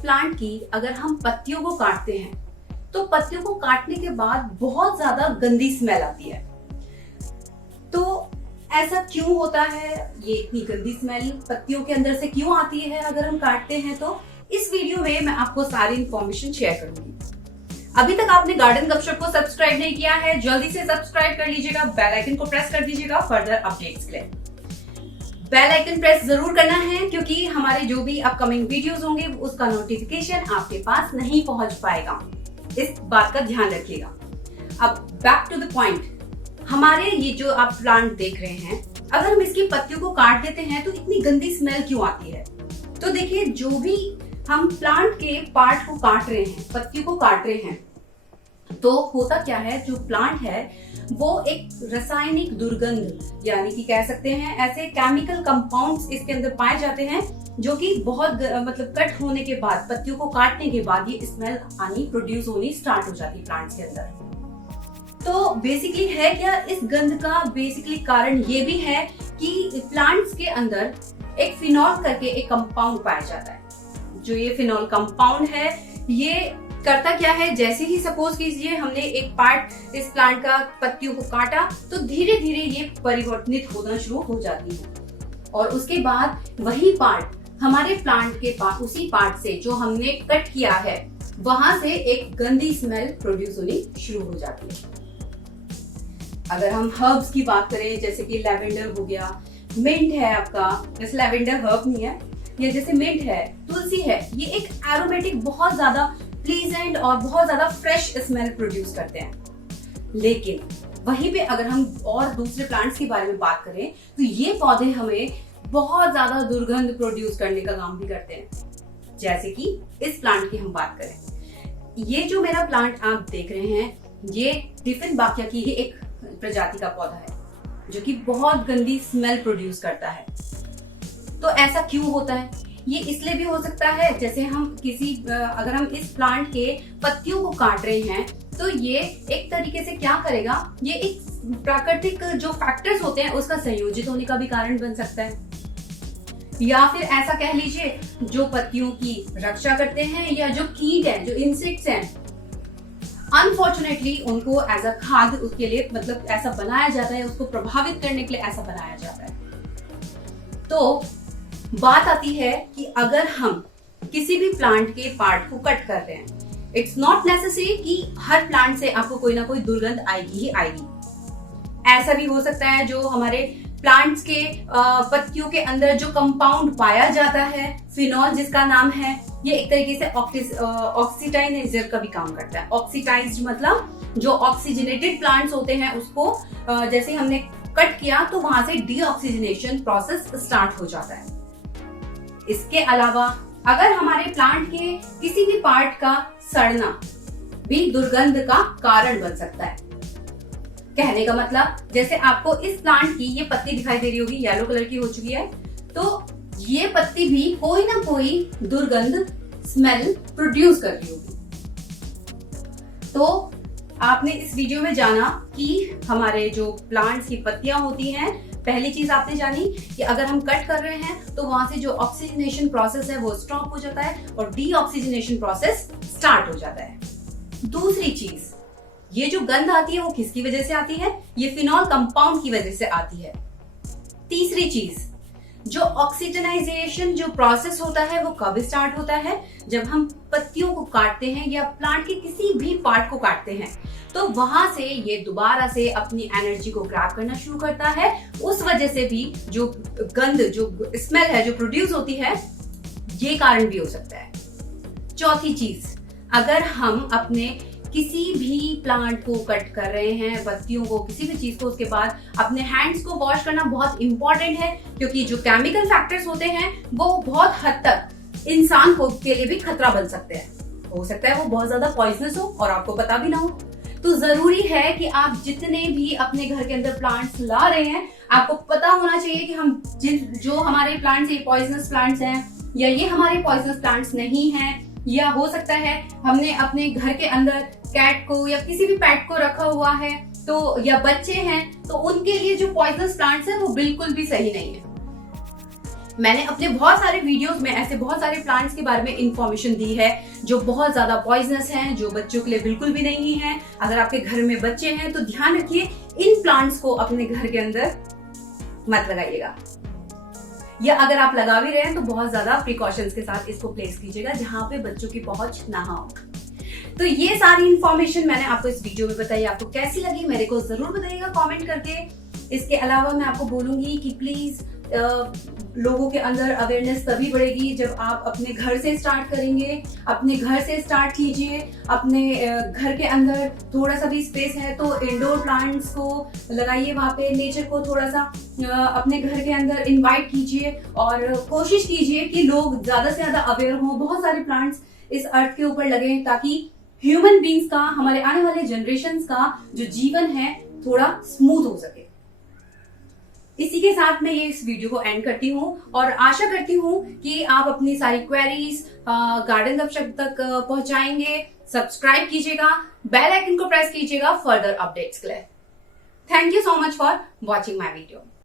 Plant की अगर हम पत्तियों को काटते हैं तो पत्तियों को काटने के बाद बहुत ज्यादा गंदी स्मेल आती है। तो ऐसा क्यों होता है? ये इतनी गंदी स्मेल पत्तियों के अंदर से क्यों आती है अगर हम काटते हैं? तो इस वीडियो में मैं आपको सारी इंफॉर्मेशन शेयर करूंगी। अभी तक आपने गार्डन गपशप को सब्सक्राइब नहीं किया है, जल्दी से सब्सक्राइब कर लीजिएगा, बेल आइकन को प्रेस कर दीजिएगा फर्दर अपडेट्स के लिए। बेल आइकन प्रेस जरूर करना है क्योंकि हमारे जो भी अपकमिंग वीडियोस होंगे उसका नोटिफिकेशन आपके पास नहीं पहुंच पाएगा। इस बात का ध्यान रखिएगा। अब बैक टू द पॉइंट, हमारे ये जो आप प्लांट देख रहे हैं, अगर हम इसकी पत्तियों को काट देते हैं तो इतनी गंदी स्मेल क्यों आती है? तो देखिए, जो भी हम प्लांट के पार्ट को काट रहे हैं, पत्तियों को काट रहे हैं, तो होता क्या है, जो प्लांट है वो एक रासायनिक दुर्गंध यानी कि कह सकते हैं ऐसे केमिकल कंपाउंड्स इसके अंदर पाए जाते हैं जो कि बहुत मतलब कट होने के बाद, पत्तियों को काटने के बाद ये स्मेल आनी, प्रोड्यूस होनी स्टार्ट हो जाती है प्लांट्स के अंदर। तो बेसिकली है क्या इस गंध का? बेसिकली कारण ये भी है कि प्लांट्स के अंदर एक फिनॉल करके एक कंपाउंड पाया जाता है। जो ये फिनॉल कंपाउंड है, ये करता क्या है, जैसे ही सपोज कीजिए हमने एक पार्ट इस प्लांट का पत्तियों को काटा तो धीरे धीरे ये परिवर्तित होना शुरू हो जाती है और उसके बाद वही पार्ट हमारे प्लांट के पास, उसी पार्ट से जो हमने कट किया है, वहां से एक गंदी स्मेल प्रोड्यूस होनी शुरू हो जाती है। अगर हम हर्ब्स की बात करें, जैसे कि लैवेंडर हो गया, मिंट है आपका, जैसे लैवेंडर हर्ब नहीं है, या जैसे मिंट है, तुलसी है, ये एक एरोमेटिक बहुत ज्यादा प्लीजेंट और बहुत ज्यादा फ्रेश स्मेल प्रोड्यूस करते हैं। लेकिन वहीं पे अगर हम और दूसरे प्लांट्स के बारे में बात करें तो ये पौधे हमें बहुत ज्यादा दुर्गंध प्रोड्यूस करने का काम भी करते हैं। जैसे कि इस प्लांट की हम बात करें, ये जो मेरा प्लांट आप देख रहे हैं, ये डिफेनबाकिया की ही एक प्रजाति का पौधा है जो कि बहुत गंदी स्मेल प्रोड्यूस करता है। तो ऐसा क्यों होता है? ये इसलिए भी हो सकता है, जैसे हम अगर हम इस प्लांट के पत्तियों को काट रहे हैं तो ये एक तरीके से क्या करेगा, ये एक प्राकृतिक जो फैक्टर्स होते हैं उसका संयोजित होने का भी कारण बन सकता है। या फिर ऐसा कह लीजिए, जो पत्तियों की रक्षा करते हैं या जो कीट हैं, जो इंसेक्ट्स हैं, अनफॉर्चुनेटली उनको एज अ खाद उसके लिए मतलब ऐसा बनाया जाता है, उसको प्रभावित करने के लिए ऐसा बनाया जाता है। तो बात आती है कि अगर हम किसी भी प्लांट के पार्ट को कट कर रहे हैं, इट्स नॉट नेसेसरी कि हर प्लांट से आपको कोई ना कोई दुर्गंध आएगी ही आएगी। ऐसा भी हो सकता है जो हमारे प्लांट्स के पत्तियों के अंदर जो कंपाउंड पाया जाता है, फिनॉल जिसका नाम है, ये एक तरीके से ऑक्सीडाइजेटर का भी काम करता है। ऑक्सीडाइज्ड मतलब जो ऑक्सीजनेटेड प्लांट्स होते हैं उसको जैसे हमने कट किया तो वहां से डीऑक्सीजनेशन प्रोसेस स्टार्ट हो जाता है। इसके अलावा अगर हमारे प्लांट के किसी भी पार्ट का सड़ना भी दुर्गंध का कारण बन सकता है। कहने का मतलब, जैसे आपको इस प्लांट की ये पत्ती दिखाई दे रही होगी, येलो कलर की हो चुकी है, तो ये पत्ती भी कोई ना कोई दुर्गंध स्मेल प्रोड्यूस कर रही होगी। तो आपने इस वीडियो में जाना कि हमारे जो प्लांट्स की पत्तियां होती हैं, पहली चीज आपने जानी कि अगर हम कट कर रहे हैं तो वहां से जो ऑक्सीजनेशन प्रोसेस है वो स्टॉप हो जाता है और डीऑक्सीजनेशन प्रोसेस स्टार्ट हो जाता है। दूसरी चीज, ये जो गंध आती है वो किसकी वजह से आती है? ये फिनॉल कंपाउंड की वजह से आती है। तीसरी चीज, जो ऑक्सीजनाइजेशन जो प्रोसेस होता है वो कब स्टार्ट होता है? जब हम पत्तियों को काटते हैं या प्लांट के किसी भी पार्ट को काटते हैं, तो वहां से ये दोबारा से अपनी एनर्जी को ग्रैब करना शुरू करता है। उस वजह से भी जो गंध, जो स्मेल है जो प्रोड्यूस होती है, ये कारण भी हो सकता है। चौथी चीज, अगर हम अपने किसी भी प्लांट को कट कर रहे हैं, पत्तियों को, किसी भी चीज को, उसके बाद अपने हैंड्स को वॉश करना बहुत इंपॉर्टेंट है क्योंकि जो केमिकल फैक्टर्स होते हैं वो बहुत हद तक इंसान को के लिए भी खतरा बन सकते हैं। हो सकता है वो बहुत ज्यादा पॉइजनस हो और आपको पता भी ना हो। तो जरूरी है कि आप जितने भी अपने घर के अंदर प्लांट्स ला रहे हैं, आपको पता होना चाहिए कि हम जो हमारे प्लांट्स ये पॉइजनस प्लांट्स हैं या ये हमारे पॉइजनस प्लांट्स नहीं हैं, या हो सकता है हमने अपने घर के अंदर कैट को या किसी भी पेट को रखा हुआ है, तो या बच्चे हैं, तो उनके लिए जो पॉइजनस प्लांट्स हैं वो बिल्कुल भी सही नहीं है। मैंने अपने बहुत सारे वीडियोस में ऐसे बहुत सारे प्लांट्स के बारे में इंफॉर्मेशन दी है जो बहुत ज्यादा पॉइजनस हैं, जो बच्चों के लिए बिल्कुल भी नहीं है। अगर आपके घर में बच्चे हैं तो ध्यान रखिए, इन प्लांट्स को अपने घर के अंदर मत लगाइएगा, या अगर आप लगा भी रहे हैं तो बहुत ज्यादा प्रिकॉशंस के साथ इसको प्लेस कीजिएगा जहां पे बच्चों की पहुंच ना हो। तो ये सारी इंफॉर्मेशन मैंने आपको इस वीडियो में बताई, आपको कैसी लगी मेरे को जरूर बताइएगा कमेंट करके। इसके अलावा मैं आपको बोलूंगी कि प्लीज लोगों के अंदर अवेयरनेस तभी बढ़ेगी जब आप अपने घर से स्टार्ट करेंगे। अपने घर से स्टार्ट कीजिए, अपने घर के अंदर थोड़ा सा भी स्पेस है तो इंडोर प्लांट्स को लगाइए, वहाँ पे नेचर को थोड़ा सा अपने घर के अंदर इनवाइट कीजिए और कोशिश कीजिए कि लोग ज्यादा से ज्यादा अवेयर हों, बहुत सारे प्लांट्स इस अर्थ के ऊपर लगे ताकि ह्यूमन बींग्स का, हमारे आने वाले जनरेशन्स का जो जीवन है थोड़ा स्मूथ हो सके। इसी के साथ मैं ये इस वीडियो को एंड करती हूँ और आशा करती हूँ कि आप अपनी सारी क्वेरीज गार्डन गपशप तक पहुंचाएंगे। सब्सक्राइब कीजिएगा, बेल आइकन को प्रेस कीजिएगा फर्दर अपडेट्स के लिए। Thank you so much for watching my video.